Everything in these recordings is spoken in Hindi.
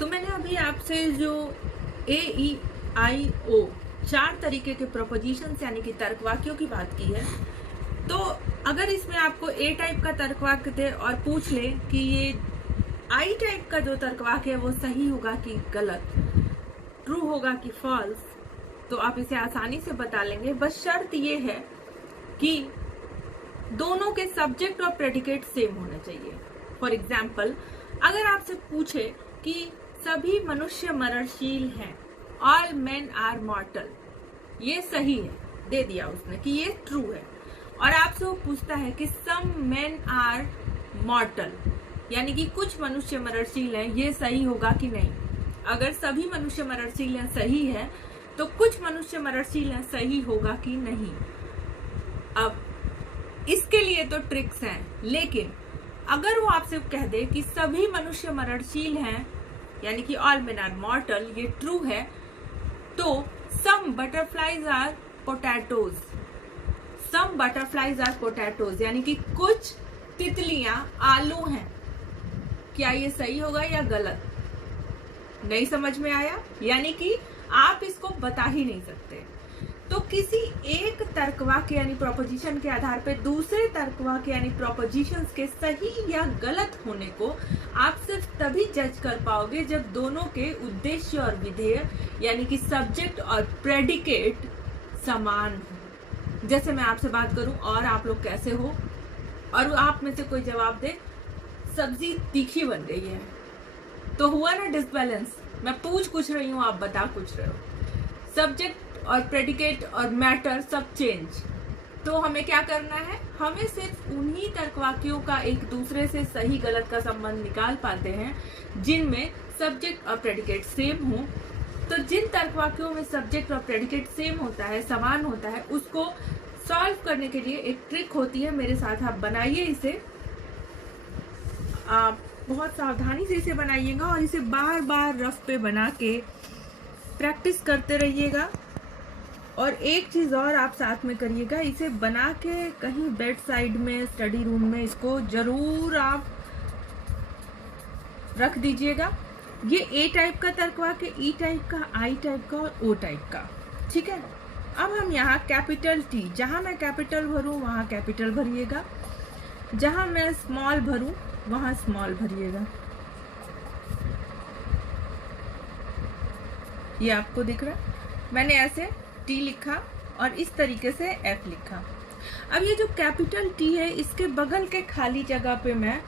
तो मैंने अभी आपसे जो ए ई आई ओ 4 तरीके के प्रोपोजिशंस यानी कि तर्क वाक्यों की बात की है। तो अगर इसमें आपको ए टाइप का तर्क वाक्य दे और पूछ ले कि ये आई टाइप का जो तर्क वाक्य है वो सही होगा कि गलत, ट्रू होगा कि फॉल्स, तो आप इसे आसानी से बता लेंगे। बस शर्त ये है कि दोनों के सब्जेक्ट और प्रेडिकेट सेम होने चाहिए। फॉर एग्जाम्पल, अगर आपसे पूछे कि सभी मनुष्य मरणशील हैं, ऑल मेन आर मॉर्टल, ये सही है, दे दिया उसने कि ये ट्रू है। और आपसे वो पूछता है कि सम मेन आर मॉर्टल, यानी कि कुछ मनुष्य मरणशील हैं, ये सही होगा कि नहीं। अगर सभी मनुष्य मरणशील हैं सही है, तो कुछ मनुष्य मरणशील हैं सही होगा कि नहीं। अब इसके लिए तो ट्रिक्स हैं, लेकिन अगर वो आपसे कह दे कि सभी मनुष्य मरणशील हैं, यानी कि ऑल मेन आर मॉर्टल, ये ट्रू है, तो some butterflies are potatoes, some butterflies are potatoes, यानी कि कुछ तितलियां आलू हैं, क्या ये सही होगा या गलत? नहीं समझ में आया? यानी कि आप इसको बता ही नहीं सकते। तो किसी एक तर्क वाक्य यानी प्रोपोजिशन के आधार पर दूसरे तर्क वाक्य यानी प्रोपोजिशंस के सही या गलत होने को आप सिर्फ तभी जज कर पाओगे जब दोनों के उद्देश्य और विधेय यानी कि सब्जेक्ट और प्रेडिकेट समान हो। जैसे मैं आपसे बात करूं और आप लोग कैसे हो, और आप में से कोई जवाब दे सब्जी तीखी बन रही है, तो हुआ ना डिसबैलेंस। मैं पूछ कुछ रही हूँ, आप बता कुछ रहे हो। सब्जेक्ट और प्रेडिकेट और मैटर सब चेंज। तो हमें क्या करना है? हमें सिर्फ उन्हीं तर्क वाक्यों का एक दूसरे से सही गलत का संबंध निकाल पाते हैं जिनमें सब्जेक्ट और प्रेडिकेट सेम हो। तो जिन तर्क वाक्यों में सब्जेक्ट और प्रेडिकेट सेम होता है, समान होता है, उसको सॉल्व करने के लिए एक ट्रिक होती है। मेरे साथ आप बनाइए इसे, आप बहुत सावधानी से इसे बनाइएगा और इसे बार बार रफ पे बना के प्रैक्टिस करते रहिएगा। और एक चीज और आप साथ में करिएगा, इसे बना के कहीं बेड साइड में, स्टडी रूम में इसको जरूर आप रख दीजिएगा। ये ए टाइप का तर्क वाक्य, ई टाइप का, आई टाइप का और ओ टाइप का, ठीक है। अब हम यहाँ कैपिटल टी, जहां मैं कैपिटल भरूं वहां कैपिटल भरिएगा, जहां मैं स्मॉल भरूं वहां स्मॉल भरिएगा। ये आपको दिख रहा है? मैंने ऐसे टी लिखा और इस तरीके से एफ लिखा। अब ये जो कैपिटल टी है, इसके बगल के खाली जगह पे मैं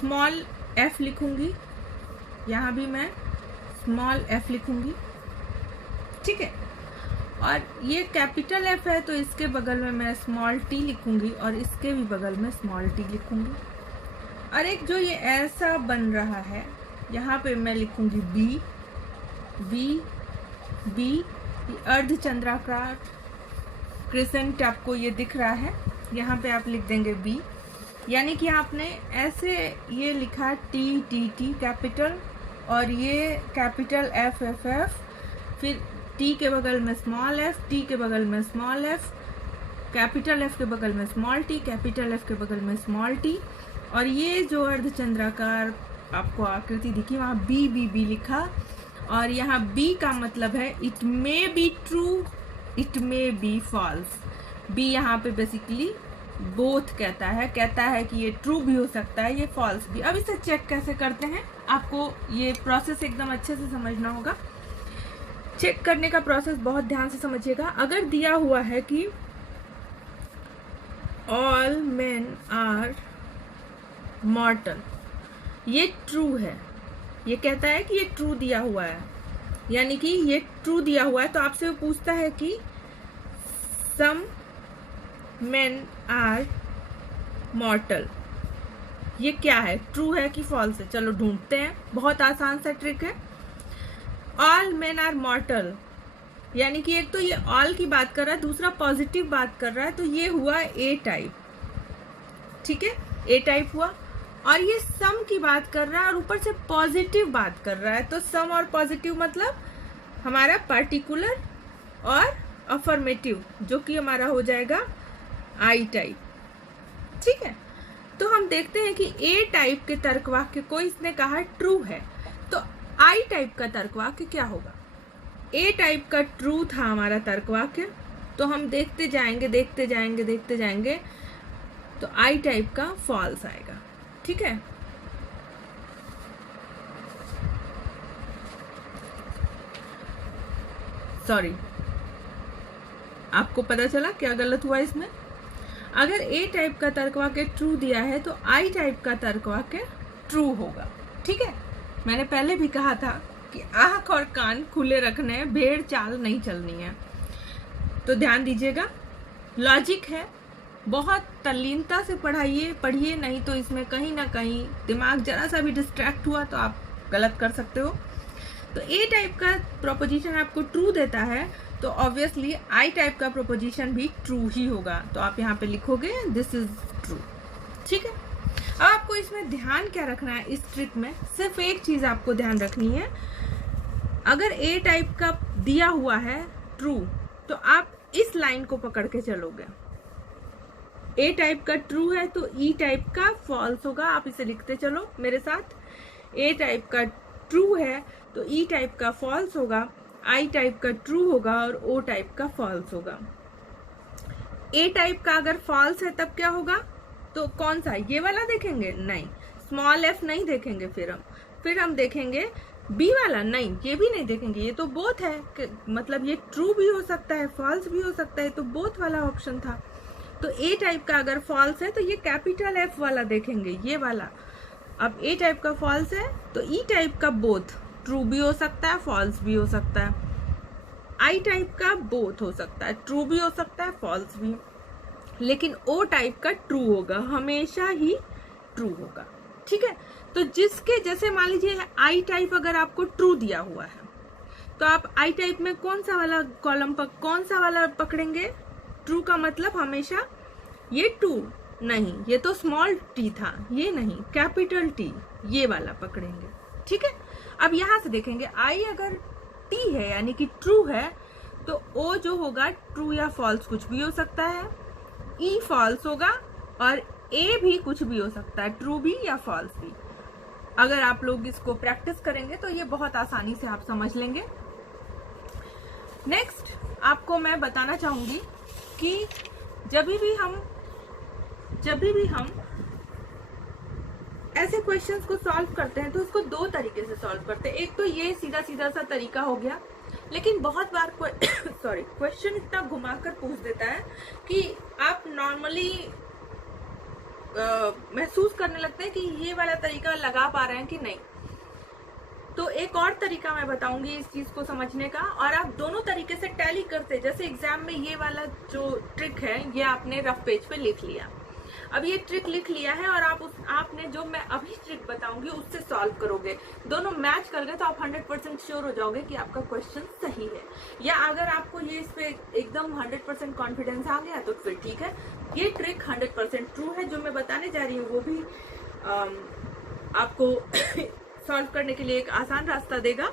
स्मॉल एफ लिखूंगी, यहाँ भी मैं स्मॉल एफ लिखूंगी, ठीक है। और ये कैपिटल एफ है तो इसके बगल में मैं स्मॉल टी लिखूंगी और इसके भी बगल में स्मॉल टी लिखूंगी। और एक जो ये ऐसा बन रहा है, यहाँ पे मैं लिखूंगी बी, बी, बी, अर्धचंद्राकार क्रिसेंट आपको ये दिख रहा है, यहाँ पे आप लिख देंगे बी। यानी कि आपने ऐसे ये लिखा टी टी टी कैपिटल, और ये कैपिटल एफ एफ एफ, फिर टी के बगल में स्मॉल एफ, टी के बगल में स्मॉल एफ, कैपिटल एफ के बगल में स्मॉल टी, कैपिटल एफ के बगल में स्मॉल टी, और ये जो अर्धचंद्राकार आपको आकृति दिखी वहाँ बी बी बी लिखा। और यहाँ बी का मतलब है it may be true, it may be false. B यहाँ पे बेसिकली बोथ कहता है कि ये ट्रू भी हो सकता है, ये फॉल्स भी। अब इसे चेक कैसे करते हैं, आपको ये प्रोसेस एकदम अच्छे से समझना होगा। चेक करने का प्रोसेस बहुत ध्यान से समझिएगा। अगर दिया हुआ है कि ऑल मेन आर मॉर्टल, ये ट्रू है, ये कहता है कि ये ट्रू दिया हुआ है, यानी कि ये ट्रू दिया हुआ है। तो आपसे वो पूछता है कि सम मेन आर मॉर्टल, ये क्या है, ट्रू है कि फॉल्स है? चलो ढूंढते हैं, बहुत आसान सा ट्रिक है। ऑल मेन आर मॉर्टल, यानी कि एक तो ये ऑल की बात कर रहा है, दूसरा पॉजिटिव बात कर रहा है, तो ये हुआ ए टाइप, ठीक है, ए टाइप हुआ। और ये सम की बात कर रहा है और ऊपर से पॉजिटिव बात कर रहा है, तो सम और पॉजिटिव मतलब हमारा पार्टिकुलर और अफर्मेटिव, जो कि हमारा हो जाएगा आई टाइप, ठीक है। तो हम देखते हैं कि ए टाइप के तर्क वाक्य को इसने कहा ट्रू है, तो आई टाइप का तर्कवाक्य क्या होगा? ए टाइप का ट्रू था हमारा तर्कवाक्य, तो हम देखते जाएंगे तो आई टाइप का फॉल्स आएगा। ठीक है, सॉरी, आपको पता चला क्या गलत हुआ इसमें? अगर ए टाइप का तर्कवाक्य ट्रू दिया है तो आई टाइप का तर्कवाक्य ट्रू होगा। ठीक है, मैंने पहले भी कहा था कि आंख और कान खुले रखने हैं, भेड़ चाल नहीं चलनी है। तो ध्यान दीजिएगा, लॉजिक है, बहुत तल्लीनता से पढ़िए, नहीं तो इसमें कहीं ना कहीं दिमाग जरा सा भी डिस्ट्रैक्ट हुआ तो आप गलत कर सकते हो। तो ए टाइप का प्रोपोजिशन आपको ट्रू देता है तो ऑब्वियसली आई टाइप का प्रोपोजिशन भी ट्रू ही होगा। तो आप यहाँ पे लिखोगे दिस इज ट्रू। ठीक है, अब आपको इसमें ध्यान क्या रखना है? इस ट्रिक में सिर्फ एक चीज आपको ध्यान रखनी है, अगर ए टाइप का दिया हुआ है ट्रू तो आप इस लाइन को पकड़ के चलोगे। ए टाइप का ट्रू है तो ई टाइप का फॉल्स होगा। आप इसे लिखते चलो मेरे साथ, ए टाइप का ट्रू है तो ई टाइप का फॉल्स होगा, आई टाइप का ट्रू होगा और ओ टाइप का फॉल्स होगा। ए टाइप का अगर फॉल्स है तब क्या होगा? तो कौन सा, ये वाला देखेंगे? नहीं, स्मॉल एफ नहीं देखेंगे। फिर हम देखेंगे बी वाला, नहीं ये भी नहीं देखेंगे, ये तो बोथ है, मतलब ये ट्रू भी हो सकता है फॉल्स भी हो सकता है, तो बोथ वाला ऑप्शन था। तो ए टाइप का अगर फॉल्स है तो ये कैपिटल एफ वाला देखेंगे, ये वाला। अब ए टाइप का फॉल्स है तो ई टाइप का बोथ, ट्रू भी हो सकता है फॉल्स भी हो सकता है। आई टाइप का बोथ हो सकता है, ट्रू भी हो सकता है फॉल्स भी, लेकिन ओ टाइप का ट्रू होगा, हमेशा ही ट्रू होगा। ठीक है, तो जिसके जैसे मान लीजिए आई टाइप अगर आपको ट्रू दिया हुआ है तो आप आई टाइप में कौन सा वाला कॉलम पर कौन सा वाला पकड़ेंगे? ट्रू का मतलब हमेशा ये ट्रू नहीं, ये तो स्मॉल टी था, ये नहीं कैपिटल टी, ये वाला पकड़ेंगे। ठीक है, अब यहां से देखेंगे आई अगर टी है यानी कि ट्रू है तो ओ जो होगा ट्रू या फॉल्स कुछ भी हो सकता है, ई फॉल्स होगा और ए भी कुछ भी हो सकता है, ट्रू भी या फॉल्स भी। अगर आप लोग इसको प्रैक्टिस करेंगे तो ये बहुत आसानी से आप समझ लेंगे। नेक्स्ट आपको मैं बताना चाहूंगी कि जब भी हम ऐसे क्वेश्चंस को सॉल्व करते हैं तो उसको दो तरीके से सॉल्व करते हैं। एक तो ये सीधा सा तरीका हो गया, लेकिन बहुत बार क्वेश्चन इतना घुमाकर पूछ देता है कि आप नॉर्मली महसूस करने लगते हैं कि ये वाला तरीका लगा पा रहे हैं कि नहीं। तो एक और तरीका मैं बताऊंगी इस चीज को समझने का, और आप दोनों तरीके से टैली करते, जैसे एग्जाम में ये वाला जो ट्रिक है ये आपने रफ पेज पे लिख लिया, अब ये ट्रिक लिख लिया है और आपने जो मैं अभी ट्रिक बताऊंगी उससे सॉल्व करोगे, दोनों मैच कर गए तो आप 100% श्योर हो जाओगे कि आपका क्वेश्चन सही है। या अगर आपको ये इस पे एकदम 100% कॉन्फिडेंस आ गया तो फिर ठीक है, ये ट्रिक 100% ट्रू है। जो मैं बताने जा रही हूँ वो भी आपको सॉल्व करने के लिए एक आसान रास्ता देगा।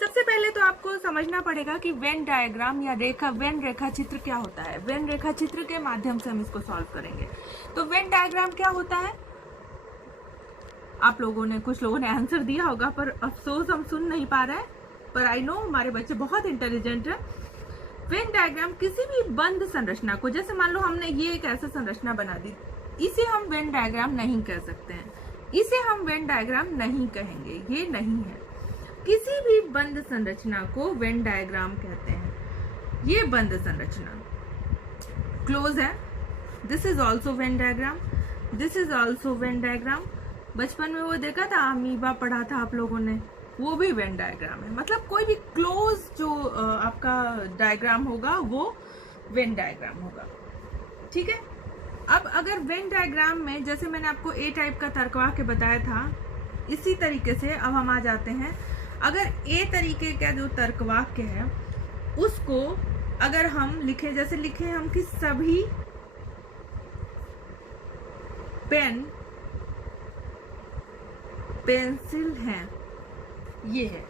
सबसे पहले तो आपको समझना पड़ेगा कि वेन डायग्राम या वेन रेखा चित्र क्या होता है। वेन रेखा चित्र के माध्यम से हम इसको सॉल्व करेंगे। तो वेन डायग्राम क्या होता है? आप लोगों ने, कुछ लोगों ने आंसर दिया होगा पर अफसोस हम सुन नहीं पा रहे हैं, पर आई नो हमारे बच्चे बहुत इंटेलिजेंट है। वेन डायग्राम किसी भी बंद संरचना को, जैसे मान लो हमने ये एक ऐसा संरचना बना दी, इसे हम वेन डायग्राम नहीं कह सकते हैं, इसे हम वेन डायग्राम नहीं कहेंगे, ये नहीं है। किसी भी बंद संरचना को वेन डायग्राम कहते हैं। ये बंद संरचना क्लोज है, this is also Venn diagram, this is also Venn diagram. बचपन में वो देखा था, अमीबा पढ़ा था आप लोगों ने, वो भी वेन डायग्राम है। मतलब कोई भी क्लोज जो आपका डायग्राम होगा वो वेन डायग्राम होगा। ठीक है, अब अगर वेन डायग्राम में, जैसे मैंने आपको ए टाइप का तर्कवाक्य बताया था, इसी तरीके से अब हम आ जाते हैं। अगर ए तरीके का जो तर्कवाक्य है उसको अगर हम लिखे, जैसे लिखे हम कि सभी पेन पेंसिल हैं, ये है।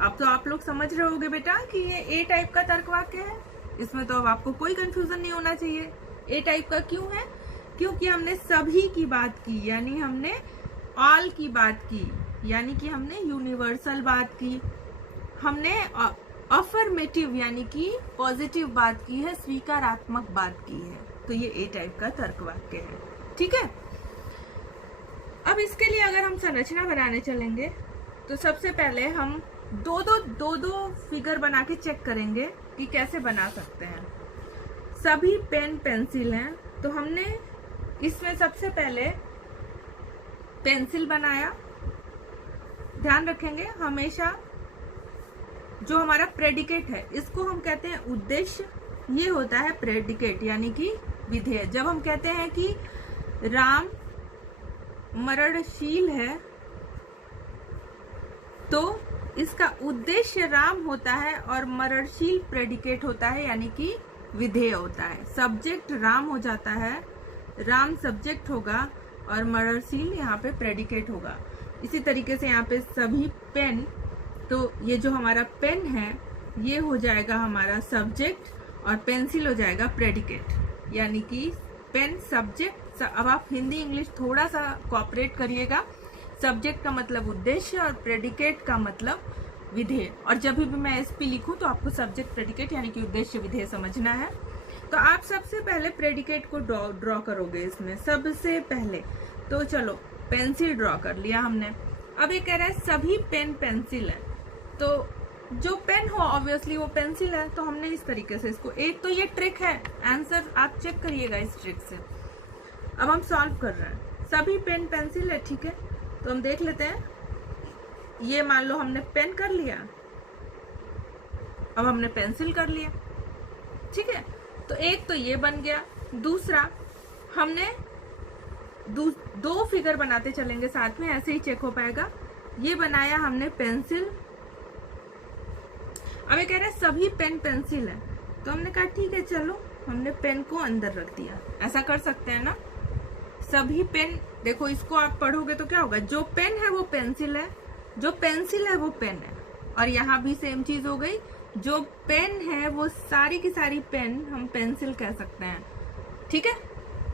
अब तो आप लोग समझ रहे होगे बेटा कि ये ए टाइप का तर्कवाक्य है, इसमें तो अब आपको कोई कंफ्यूजन नहीं होना चाहिए। ए टाइप का क्यों है? क्योंकि हमने सभी की बात की, यानी हमने ऑल की बात की, यानी कि हमने यूनिवर्सल बात की, हमने अफर्मेटिव यानी कि पॉजिटिव बात की है, स्वीकारात्मक बात की है। तो ये ए टाइप का तर्क वाक्य है। ठीक है, अब इसके लिए अगर हम संरचना बनाने चलेंगे तो सबसे पहले हम दो फिगर बना के चेक करेंगे कि कैसे बना सकते हैं। सभी पेन पेंसिल हैं, तो हमने इसमें सबसे पहले पेंसिल बनाया। ध्यान रखेंगे हमेशा जो हमारा प्रेडिकेट है इसको हम कहते हैं उद्देश्य, ये होता है प्रेडिकेट यानी कि विधेय। जब हम कहते हैं कि राम मरणशील है तो इसका उद्देश्य राम होता है और मरणशील प्रेडिकेट होता है यानी कि विधेय होता है। सब्जेक्ट राम हो जाता है, राम सब्जेक्ट होगा और मरणशील यहाँ पे प्रेडिकेट होगा। इसी तरीके से यहाँ पे सभी पेन, तो ये जो हमारा पेन है ये हो जाएगा हमारा सब्जेक्ट और पेंसिल हो जाएगा प्रेडिकेट, यानी कि पेन सब्जेक्ट। अब आप हिंदी इंग्लिश थोड़ा सा कोऑपरेट करिएगा। सब्जेक्ट का मतलब उद्देश्य और प्रेडिकेट का मतलब विधेय। और जब भी मैं एसपी लिखूं तो आपको सब्जेक्ट प्रेडिकेट यानी कि उद्देश्य विधेय समझना है। तो आप सबसे पहले प्रेडिकेट को ड्रॉ करोगे इसमें सबसे पहले। तो चलो पेंसिल ड्रॉ कर लिया हमने। अब ये कह रहा है सभी पेन पेंसिल है, तो जो पेन हो ऑब्वियसली वो पेंसिल है। तो हमने इस तरीके से इसको, एक तो ये ट्रिक है, आंसर आप चेक करिएगा इस ट्रिक से। अब हम सॉल्व कर रहे हैं, सभी पेन पेंसिल है। ठीक है, तो हम देख लेते हैं। ये मान लो हमने पेन कर लिया, अब हमने पेंसिल कर लिया। ठीक है, तो एक तो ये बन गया। दूसरा हमने दो फिगर बनाते चलेंगे साथ में, ऐसे ही चेक हो पाएगा। ये बनाया हमने पेंसिल। अब ये कह रहे हैं सभी पेन पेंसिल है, तो हमने कहा ठीक है चलो हमने पेन को अंदर रख दिया। ऐसा कर सकते हैं ना, सभी पेन। देखो इसको आप पढ़ोगे तो क्या होगा, जो पेन है वो पेंसिल है, जो पेंसिल है वो पेन है। और यहाँ भी सेम चीज हो गई, जो पेन है वो सारी की सारी पेन हम पेंसिल कह सकते हैं। ठीक है,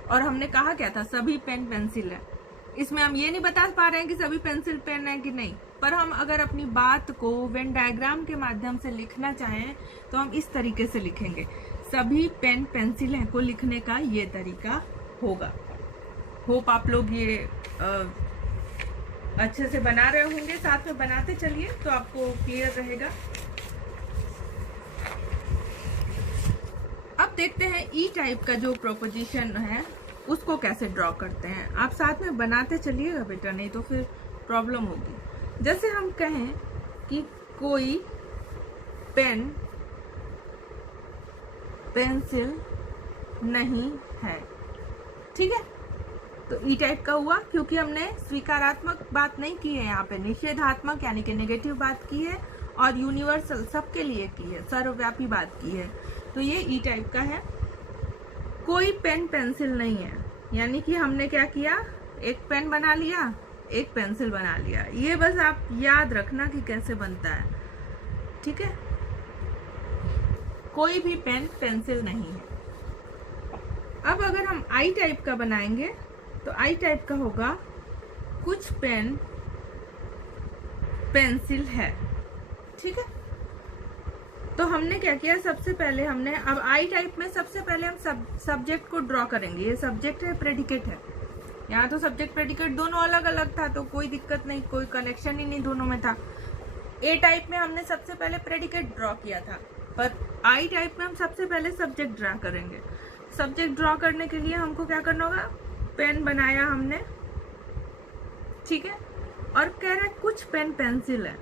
और हमने कहा क्या था, सभी पेन पेंसिल है। इसमें हम ये नहीं बता पा रहे हैं कि सभी पेंसिल पेन है कि नहीं, पर हम अगर अपनी बात को वेन डायग्राम के माध्यम से लिखना चाहें तो हम इस तरीके से लिखेंगे। सभी पेन पेंसिल है को लिखने का ये तरीका होगा। होप आप लोग ये अच्छे से बना रहे होंगे, साथ में बनाते चलिए तो आपको क्लियर रहेगा। अब देखते हैं ई टाइप का जो प्रोपोजिशन है उसको कैसे ड्रॉ करते हैं। आप साथ में बनाते चलिएगा बेटा, नहीं तो फिर प्रॉब्लम होगी। जैसे हम कहें कि कोई पेन पेंसिल नहीं है। ठीक है, तो ई टाइप का हुआ क्योंकि हमने स्वीकारात्मक बात नहीं की है, यहाँ पे निषेधात्मक यानी कि नेगेटिव बात की है और यूनिवर्सल सबके लिए की है, सर्वव्यापी बात की है। तो ये ई टाइप का है। कोई पेन पेंसिल नहीं है, यानी कि हमने क्या किया, एक पेन बना लिया, एक पेंसिल बना लिया। ये बस आप याद रखना कि कैसे बनता है। ठीक है, कोई भी पेन पेंसिल नहीं है। अब अगर हम आई टाइप का बनाएंगे तो आई टाइप का होगा कुछ पेन पेंसिल है। ठीक है, तो हमने क्या किया, सबसे पहले हमने, अब आई टाइप में सबसे पहले हम सब्जेक्ट को ड्रॉ करेंगे। ये सब्जेक्ट है, प्रेडिकेट है। यहाँ तो सब्जेक्ट प्रेडिकेट दोनों अलग अलग था तो कोई दिक्कत नहीं, कोई कनेक्शन ही नहीं दोनों में था। ए टाइप में हमने सबसे पहले प्रेडिकेट ड्रॉ किया था, पर आई टाइप में हम सबसे पहले सब्जेक्ट ड्रॉ करेंगे। सब्जेक्ट ड्रॉ करने के लिए हमको क्या करना होगा, पेन बनाया हमने। ठीक है, और कह रहा है कुछ पेन पेंसिल है।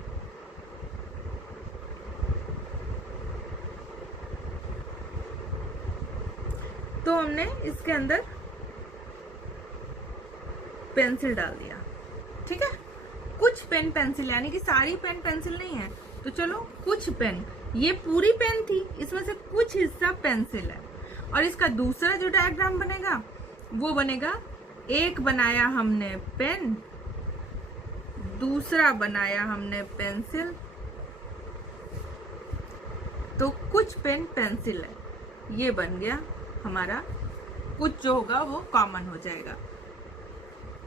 तो हमने इसके अंदर पेंसिल डाल दिया। ठीक है, कुछ पेन पेंसिल यानी कि सारी पेन पेंसिल नहीं है। तो चलो कुछ पेन, ये पूरी पेन थी, इसमें से कुछ हिस्सा पेंसिल है। और इसका दूसरा जो डायग्राम बनेगा वो बनेगा, एक बनाया हमने पेन, दूसरा बनाया हमने पेंसिल, तो कुछ पेन पेंसिल है। ये बन गया हमारा, कुछ जो होगा वो कॉमन हो जाएगा,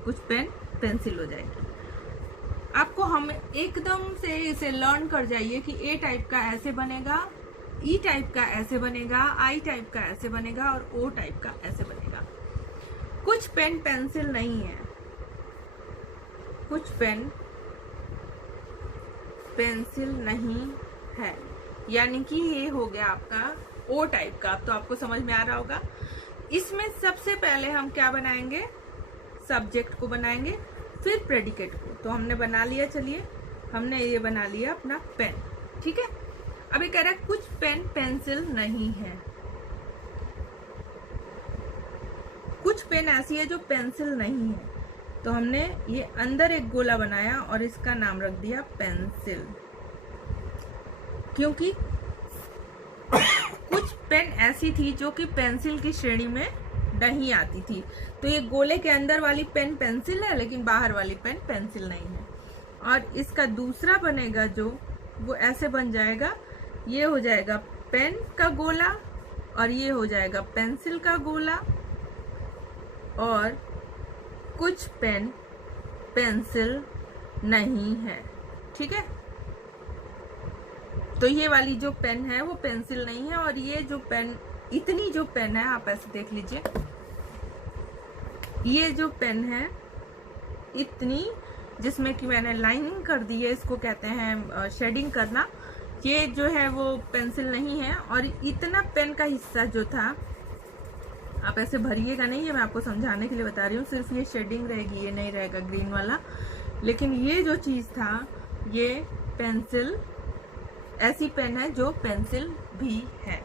कुछ पेन पेंसिल हो जाएगी। आपको हम एकदम से इसे लर्न कर जाइए कि ए टाइप का ऐसे बनेगा, ई टाइप का ऐसे बनेगा, आई टाइप का ऐसे बनेगा और ओ टाइप का ऐसे बनेगा। कुछ पेन पेंसिल नहीं है, कुछ पेन पेंसिल नहीं है, यानी कि ये हो गया आपका ओ टाइप का। तो आपको समझ में आ रहा होगा। इसमें सबसे पहले हम क्या बनाएंगे, सब्जेक्ट को बनाएंगे, फिर प्रेडिकेट को। तो हमने बना लिया, चलिए हमने ये बना लिया अपना पेन, ठीक है। अभी कह रहा है कुछ पेन पेंसिल नहीं है, कुछ पेन ऐसी है जो पेंसिल नहीं है। तो हमने ये अंदर एक गोला बनाया और इसका नाम रख दिया पेंसिल, क्योंकि कुछ पेन ऐसी थी जो कि पेंसिल की श्रेणी में नहीं आती थी। तो ये गोले के अंदर वाली पेन पेंसिल है, लेकिन बाहर वाली पेन पेंसिल नहीं है। और इसका दूसरा बनेगा जो, वो ऐसे बन जाएगा, ये हो जाएगा पेन का गोला और ये हो जाएगा पेंसिल का गोला। और कुछ पेन पेंसिल नहीं है, ठीक है। तो ये वाली जो पेन है वो पेंसिल नहीं है, और ये जो पेन, इतनी जो पेन है, आप ऐसे देख लीजिए, ये जो पेन है इतनी, जिसमें कि मैंने लाइनिंग कर दी है, इसको कहते हैं शेडिंग करना, ये जो है वो पेंसिल नहीं है। और इतना पेन का हिस्सा जो था, आप ऐसे भरिएगा नहीं, ये मैं आपको समझाने के लिए बता रही हूँ, सिर्फ ये शेडिंग रहेगी, ये नहीं रहेगा ग्रीन वाला। लेकिन ये जो चीज था, ये पेंसिल, ऐसी पेन है जो पेंसिल भी है।